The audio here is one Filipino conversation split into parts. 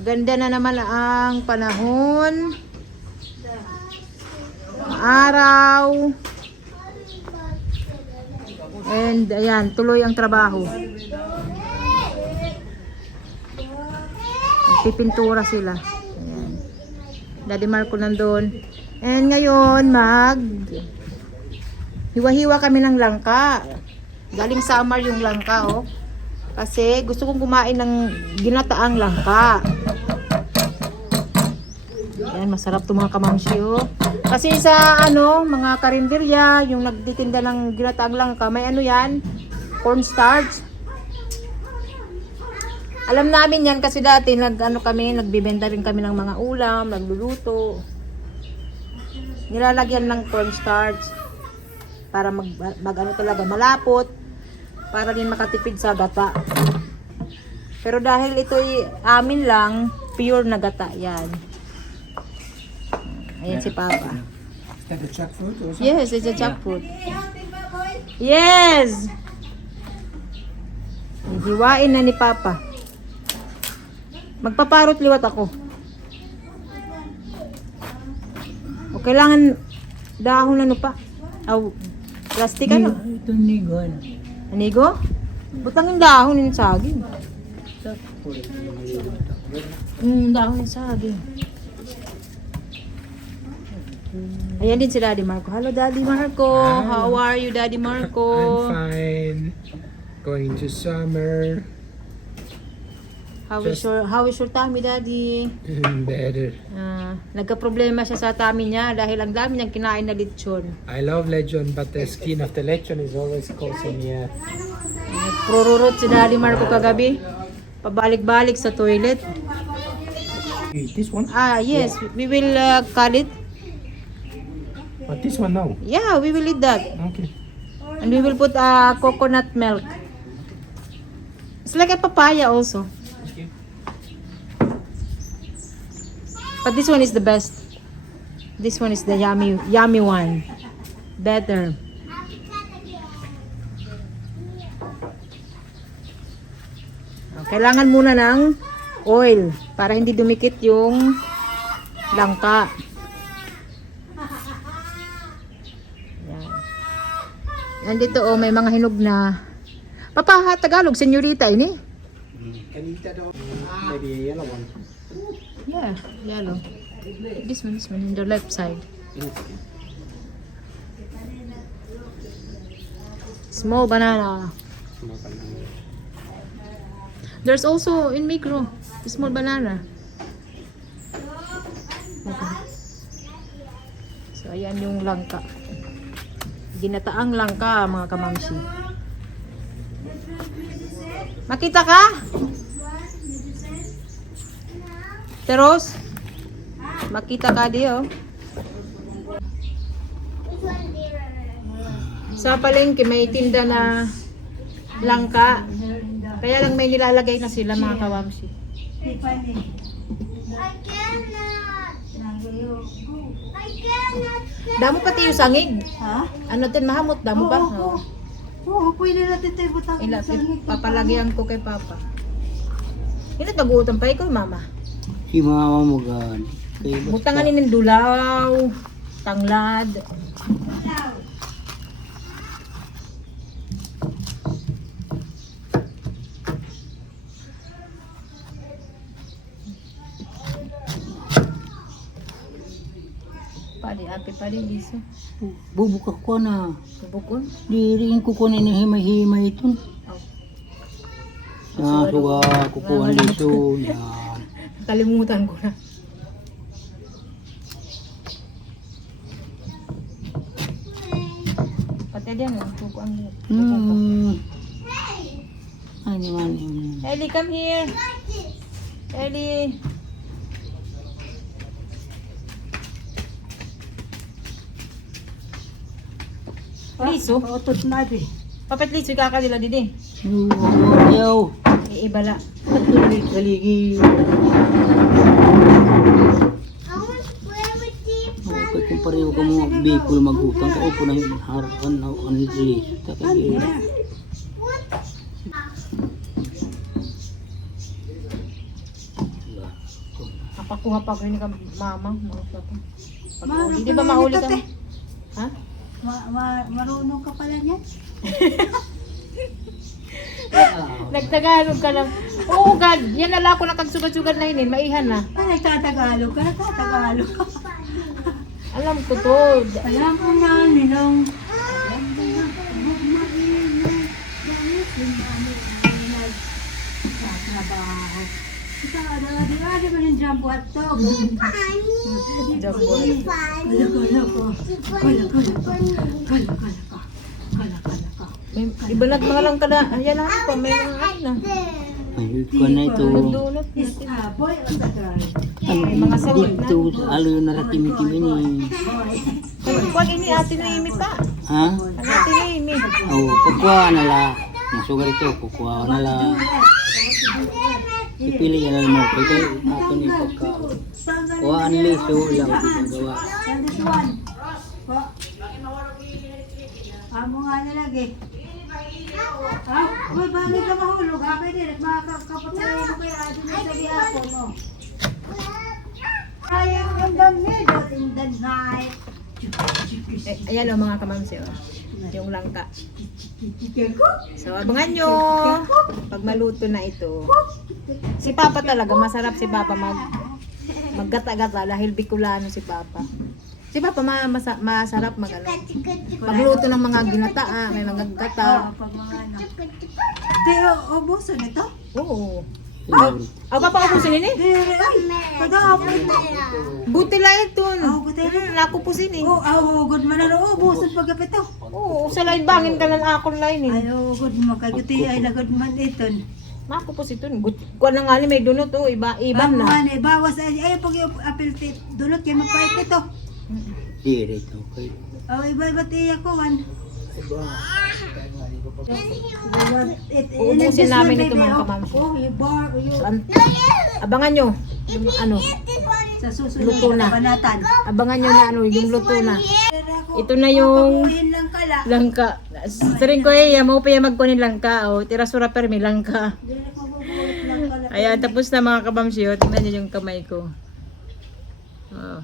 Ganda na naman ang panahon. Araw. And ayan, tuloy ang trabaho. Pipintura sila. Ayan. Daddy Marco nandun. And ngayon, hiwa-hiwa kami ng langka. Galing summer yung langka, oh. Kasi gusto kong kumain ng ginataang langka. Ayan, masarap to mga kamamsi, oh. Kasi sa mga karinderya, yung nagtitinda ng ginataang langka, may yan, cornstarch. Alam namin yan kasi dati nagbibenta rin kami ng mga ulam, nagluluto. Nilalagyan ng cornstarch para talaga malapot, para din makatipid sa gata. Pero dahil ito'y amin lang, pure na gata yan. Ayan si Papa. Is that a jackfruit or something? Yes, it's a jackfruit. Yes! Hiwain na ni Papa. Magpaparot liwat ako. O kailangan dahon pa. Plastic Ito nigo. Anigo? Butang yung dahon yung saging. Dahon yung saging. Ayan din si Daddy Marco. Hello, Daddy Marco. How are you, Daddy Marco? I'm fine. Going to summer. How is your tummy, Daddy? Better. Nagka-problema siya sa tummy niya dahil ang dami niyang kinain na lechon. I love lechon, but the skin of the lechon is always causing me. Prururot si Daddy Marco kagabi. Pabalik-balik sa toilet. This one? Yes. We will cut it. But this one now. Yeah, we will eat that. Okay. And we will put coconut milk. It's like a papaya also. But this one is the best. This one is the yummy one. Better. Kailangan muna ng oil para hindi dumikit yung langka. Yan. Andito may mga hinog na. Papa, Tagalog, senyorita ini. Can you eat that one? Maybe a yellow one. Yeah, yellow. This one on the left side. Small banana. There's also in Migros, small banana. Okay. So ayan yung langka. Ginataang langka mga kamamsi. Makita ka? Teros? Makita ka diyo. Sa palengke may tinda na langka. Kaya lang may nilalagay na sila mga kawamsi. I cannot. Damo pati yung sangig. Ha? Ano din mahamot damo ba? Oo, pwede natin tayo butang. Papalagyan ko kay Papa. Ito pag-uutang pa ikaw, Mama. Si mama mo gan. Butangan ni ng dulaw, tanglad. Api pa rin liso. Bubuka ko na. Bukon. Dirin ko ko na himay-himay ito. Sa suga kukuha liso. Yan. Kalimutan ko na. Pati din, tukuan mo. Ano man yun. Ellie, come here. Ellie. Liso? Otot na ito. Papat liso, kakalila din eh. Ayaw. Iibala. Patuloy kaligi. Kaya kung pareho ka mga bikol magutang ka upo na harapan na ang liso. Kakagi. Pakuha pa ko ni ka mama. Marunong Hindi ba pala mahuli nito, ka? te. Ha? Marunong ka pala niyan. Nagtagalog ka lang. Oo, God. Yan nala ako nakagsugad-sugad na yun. Maihan na. Ay, nagtatagalog ka. Nagtatagalog ka. Alam ko to. Alam ko na, Ninong. Trabaho. Di ba yung jumbo at to? Jumbo. May ibalat mga lang kada. Ayan na pa. May mga na. Ay, ko na ito. Nagdunot. Boy, o sa girl? May mga sawit na. Dito, alo yung narakimi-kimi ni. Huwag ini ate na imi pa. Ha? Ang ate na imi. Oo, kukuha na la. Masugar ito, kukuha na la. Ipili yan mo. Kaya ako ni pagka. Kuha ang liso, lang ginagawa. This one. Po. Amo nga na lagi. Uy, balik ka mahulog. Akay din. Makakapatay mo kaya atin na sa gihapon mo. Sayang in the middle in the night. Ayan o mga kamamsi o. Yung langka. So abangan nyo. Pag maluto na ito. Si Papa talaga. Masarap si Papa maggata-gata dahil Bicolano si Papa. Si Papa masarap magluto ng mga ginata, may mga gata. Teo, ubuso nito? Oo. Papa ubusin ini. Ay, kadapon ito. Buti lang ito. Buti lang. Nakupusin eh. Good man na ubuson pagkapit ito. Oo, sa lain bangin ka lang akong lain eh. Ay, good mo. Kaguti ay lagod man ito. Nakupos ito. Kuha na nga ni may dunot oh, iban na. Bawas ay pag apil dunot kayo magpait ito. Diri ito. Iba-iba tiya ko, man. Uubusin namin ito mga kamamsi. Abangan nyo. Yung ano, Sa susunod luto na. kabanatan. Abangan nyo na ano, yung luto na. Ito na yung Pakuhin lang kala. langka. Saring ko eh, mo pa yung magkunin langka. O, tirasura per may langka. Mabubuhat lang kala. Ayan, tapos na mga kabamsi. O, tingnan nyo yung kamay ko. Oh.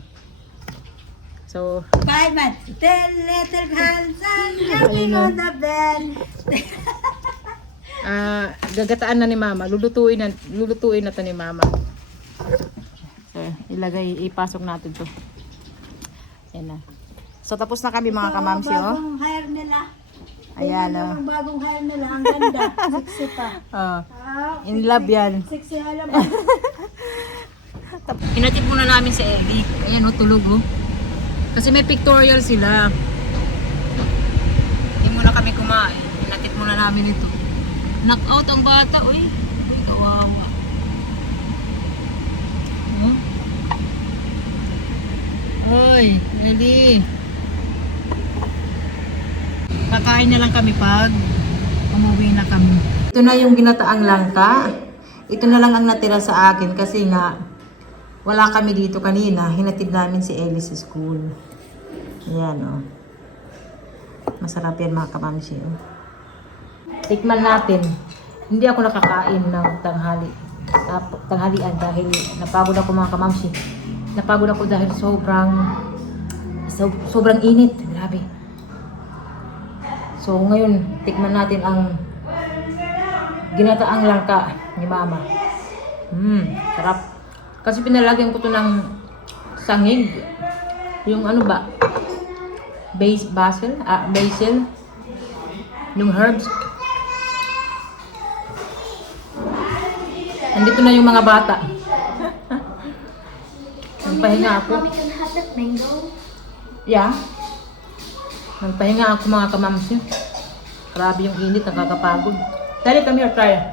So, Bye, man. Ten little hands and jumping on the bed. gagataan na ni Mama. Lulutuin na to ni Mama. So, ipasok natin to. Ayan na. So, tapos na kami mga kamamsi, oh. Bagong hair nila. Ayan, oh. Ang bagong hair nila. Ang ganda. Sexy pa. Oh, in love yan. Sexy alam. Inatid muna namin si Ellie. Ayan, oh, tulog, oh. Kasi may pictorial sila. Hindi muna kami kumain. Inatid muna namin ito. Knock out ang bata, uy. Uy, kawawa. Oh. Hoy, Ellie. Kakain na lang kami pag umuwi na kami. Ito na yung ginataang langka. Ito na lang ang natira sa akin kasi nga wala kami dito kanina. Hinatid namin si Ellie sa school. Ayan, oh. Masarap yan mga kamamsi, oh. Tikman natin. Hindi ako nakakain ng tanghalian dahil napagod ako mga kamamsi. Napagod ako dahil sobrang init. Grabe. So ngayon, tikman natin ang ginataang langka ni Mama. Sarap. Kasi pinalagyan ko to ng sangig. Yung ano ba? Basil. Yung herbs. Nandito na yung mga bata. Nagpahinga ako. Yeah. Nagpahinga ako mga kamamsi. Grabe yung init, nakakapagod. Tali, come here, try.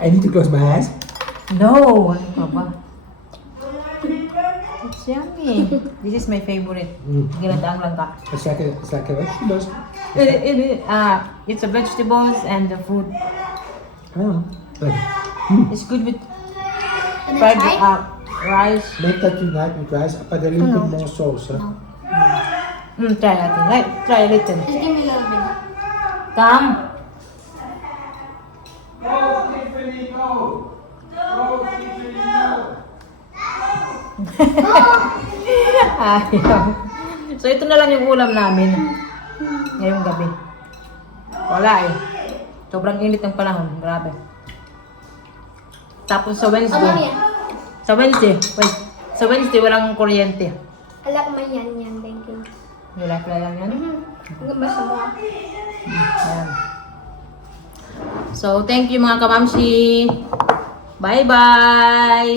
I need to close my eyes. No! Ano ka ba? It's yummy. This is my favorite. Ginataang langka. It's like a vegetables. It's a vegetables and the fruit. Oh, like, It's good with fried rice. make that tonight with rice. But a little bit more sauce. Huh? Try natin. Try a little. Just give me a little bit. Come. Ayaw. So ito na lang yung ulam namin ngayong gabi. Wala eh. Sobrang init ng panahon. Grabe. Tapos sa Ano Wednesday. yan? Sa Wednesday walang kuryente. Alak man yan. Thank you. Wala pala lang yan. Hanggang basta mo. Ayan. So thank you mga kamamshi. Bye-bye!